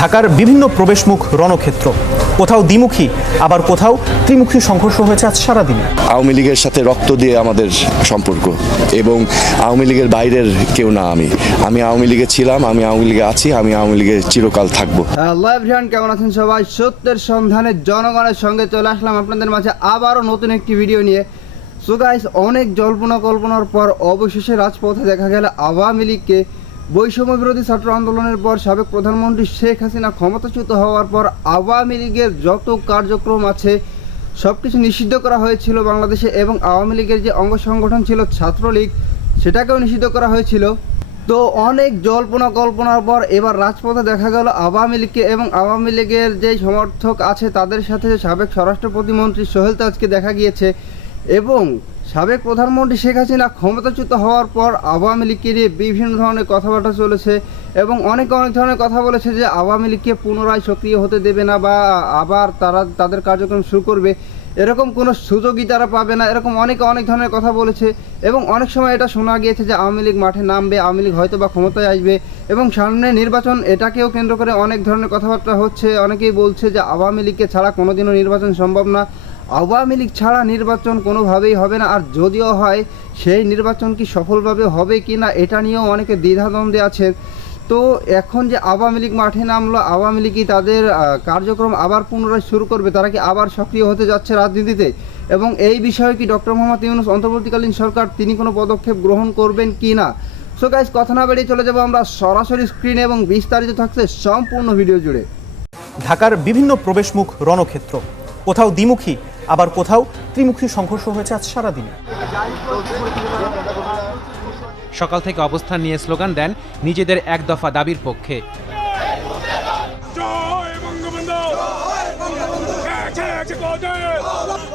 ঢাকার বিভিন্ন প্রবেশমুখ রণক্ষেত্র। কোথাও দ্বিমুখী আবার কোথাও ত্রিমুখী সংঘর্ষ হয়েছে আজ সারাদিনে। আওয়ামী লীগের সাথে রক্ত দিয়ে আমাদের সম্পর্ক এবং আওয়ামী লীগের বাইরের কেউ না আমি। আমি আওয়ামী লীগে ছিলাম আমি আওয়ামী লীগে আছি আমি আওয়ামী লীগে চিরকাল থাকব। হ্যালো এভরিওয়ান কেমন আছেন সবাই? সত্যের সন্ধানে জনগণের সঙ্গে চলে আসলাম আপনাদের মাঝে আবারও নতুন একটি ভিডিও নিয়ে। সো গাইস অনেক জল্পনা কল্পনার পর অবশেষে রাজপথে দেখা গেল আওয়ামী লীগকে বৈষম্য বিরোধী ছাত্র আন্দোলনের পর সাবেক প্রধানমন্ত্রী শেখ হাসিনা ক্ষমতাচ্যুত হওয়ার পর আওয়ামী লীগের যত কার্যক্রম আছে সব কিছু নিষিদ্ধ করা হয়েছিল বাংলাদেশে এবং আওয়ামী লীগের যে অঙ্গ সংগঠন ছিল ছাত্রলীগ, সেটাকেও নিষিদ্ধ করা হয়েছিল। তো অনেক জল্পনা কল্পনার পর এবার রাজপথে দেখা গেল আওয়ামী লীগকে এবং আওয়ামী লীগের যেই সমর্থক আছে তাদের সাথে সাবেক স্বরাষ্ট্র প্রতিমন্ত্রী সোহেল তাজকে দেখা গিয়েছে এবং সাবেক প্রধানমন্ত্রী শেখ হাসিনা ক্ষমতাচ্যুত হওয়ার পর আওয়ামী লীগকে নিয়ে বিভিন্ন ধরনের কথাবার্তা চলেছে এবং অনেক অনেক ধরনের কথা বলেছে যে আওয়ামী লীগকে পুনরায় সক্রিয় হতে দেবে না বা আবার তারা তাদের কার্যক্রম শুরু করবে। এরকম কোনো সুযোগই তারা পাবে না। এরকম অনেক অনেক ধরনের কথা বলেছে এবং অনেক সময় এটা শোনা গিয়েছে যে আওয়ামী লীগ মাঠে নামবে, আওয়ামী লীগ হয়তো বা ক্ষমতায় আসবে এবং সামনে নির্বাচন, এটাকেও কেন্দ্র করে অনেক ধরনের কথাবার্তা হচ্ছে। অনেকেই বলছে যে আওয়ামী লীগকে ছাড়া কোনোদিনও নির্বাচন সম্ভব না। আওয়ামী লীগ ছাড়া নির্বাচন কোনোভাবেই হবে না। আর যদিও হয়, সেই নির্বাচন কি সফলভাবে হবে কি না, এটা নিয়েও অনেকে দ্বিধাদ্বন্দ্বে আছেন। তো এখন যে আওয়ামী লীগ মাঠে নামলো, আওয়ামী লীগই তাদের কার্যক্রম আবার পুনরায় শুরু করবে। তারা কি আবার সক্রিয় হতে যাচ্ছে রাজনীতিতে? এবং এই বিষয়ে কি ডক্টর মোহাম্মদ ইউনুস অন্তর্বর্তীকালীন সরকার তিনি কোনো পদক্ষেপ গ্রহণ করবেন কি না? সো গাইজ কথা না বেরিয়ে চলে যাব আমরা সরাসরি স্ক্রিনে এবং বিস্তারিত থাকছে সম্পূর্ণ ভিডিও জুড়ে। ঢাকার বিভিন্ন প্রবেশমুখ রণক্ষেত্র। কোথাও দ্বিমুখী আবার কোথাও ত্রিমুখী সংঘর্ষ হয়েছে আজ সারাদিনে। সকাল থেকে অবস্থান নিয়ে স্লোগান দেন নিজেদের এক দফা দাবির পক্ষে।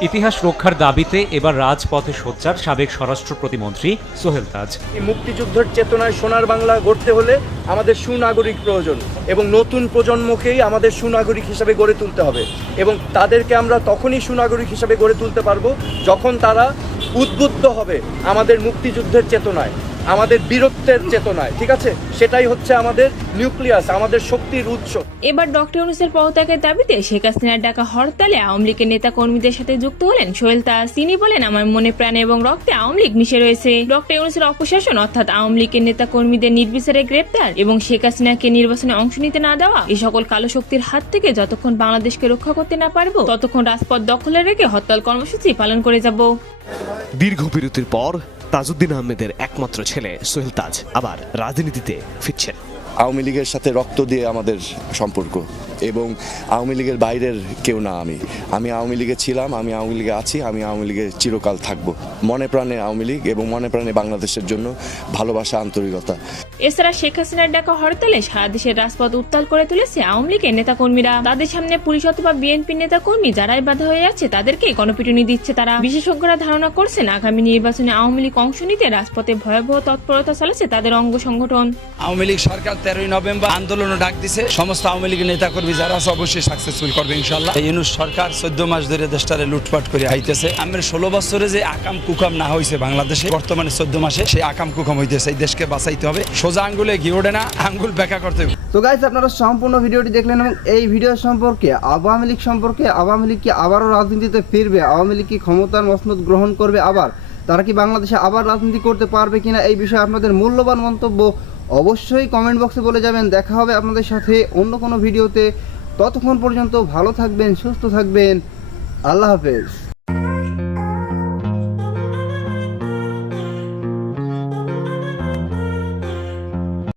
ইতিহাস রক্ষার দাবিতে এবার রাজপথে সোচ্চার সাবেক স্বরাষ্ট্র প্রতিমন্ত্রী সোহেল তাজ। মুক্তিযুদ্ধের চেতনায় সোনার বাংলা গড়তে হলে আমাদের সুনাগরিক প্রয়োজন এবং নতুন প্রজন্মকেই আমাদের সুনাগরিক হিসাবে গড়ে তুলতে হবে এবং তাদেরকে আমরা তখনই সুনাগরিক হিসাবে গড়ে তুলতে পারব যখন তারা উদ্বুদ্ধ হবে আমাদের মুক্তিযুদ্ধের চেতনায়। আমাদের বীরত্বের চেতনায় ঠিক আছে? সেটাই হচ্ছে আমাদের নিউক্লিয়াস আমাদের শক্তির উৎস। এবার ডক্টর ইউনুসের পদত্যাগের দাবিতে শেখ হাসিনার ডাকা হরতালে আওয়ামী লীগের নেতা কর্মীদের সাথে যুক্ত হলেন সোহেল তাজ তিনি বলেন আমার মনে প্রাণে এবং রক্তে আওয়ামী লীগ মিশে রয়েছে। ডক্টর ইউনুসের অপশাসন অর্থাৎ আওয়ামী লীগের নেতা কর্মীদের নির্বিচারে গ্রেপ্তার এবং শেখ হাসিনাকে নির্বাচনে অংশ নিতে না দেওয়া এই সকল কালো শক্তির হাত থেকে যতক্ষণ বাংলাদেশকে রক্ষা করতে না পারব ততক্ষণ রাজপথ দখলে রেখে হরতাল কর্মসূচি পালন করে যাব। দীর্ঘ বিরতির পর তাজউদ্দিন আহমেদের একমাত্র ছেলে সোহেল তাজ আবার রাজনীতিতে ফিরছেন। আওয়ামী লীগের সাথে রক্ত দিয়ে আমাদের সম্পর্ক এবং আওয়ামী লীগের বাইরের কেউ না আমি। আমি আওয়ামী লীগে ছিলাম, আমি আওয়ামী লীগে আছি, আমি আওয়ামী লীগে চিরকাল থাকব। মনে প্রাণে আওয়ামী লীগ এবং মনে প্রাণে বাংলাদেশের জন্য ভালোবাসা, আন্তরিকতা। এছাড়া শেখ হাসিনার ডাকা হরতালে সারা দেশের রাজপথ উত্তাল করে তুলেছে আওয়ামী লীগের নেতাকর্মীরা। তাদের সামনে পুলিশ অথবা বিএনপি নেতাকর্মী যারাই বাধা হয়ে আছে তাদেরকে গণপিটুনি দিচ্ছে তারা। বিশেষজ্ঞরা ধারণা করছেন, আগামী নির্বাচনে আওয়ামী লীগ অংশ নিতে রাজপথে ভয়াবহ তৎপরতা চালাচ্ছে তাদের অঙ্গ সংগঠন। আওয়ামী লীগ সরকার তেরোই নভেম্বর আন্দোলনও ডাক দিছে, সমস্ত আওয়ামী লীগের নেতাকর্মী যারা আছে অবশ্যই সাকসেসফুল করবে ইনশাল্লাহ এই ইউনুস সরকার চোদ্দ মাস ধরে দেশটারে লুটপাট করে আইতেছে। আমার ষোলো বছরে যে আকাম কুকাম না হয়েছে বাংলাদেশে, বর্তমানে চোদ্দ মাসে সেই আকাম কুকাম হইতেছে। এই দেশকে বাঁচাইতে হবে। সোজা আঙ্গুলে ঘি ওঠে না, আঙ্গুল ব্যাখ্যা করতে তো গাইস আপনারা সম্পূর্ণ ভিডিওটি দেখলেন এবং এই ভিডিও সম্পর্কে, আওয়ামী লীগ সম্পর্কে, আওয়ামী লীগ কি আবারও রাজনীতিতে ফিরবে? আওয়ামী লীগ কি ক্ষমতার মসনদ গ্রহণ করবে আবার? তারা কি বাংলাদেশে আবার রাজনীতি করতে পারবে কিনা এই বিষয়ে আপনাদের মূল্যবান মন্তব্য অবশ্যই কমেন্ট বক্সে বলে যাবেন। দেখা হবে আপনাদের সাথে অন্য কোনো ভিডিওতে ততক্ষণ পর্যন্ত ভালো থাকবেন, সুস্থ থাকবেন। আল্লাহ হাফেজ।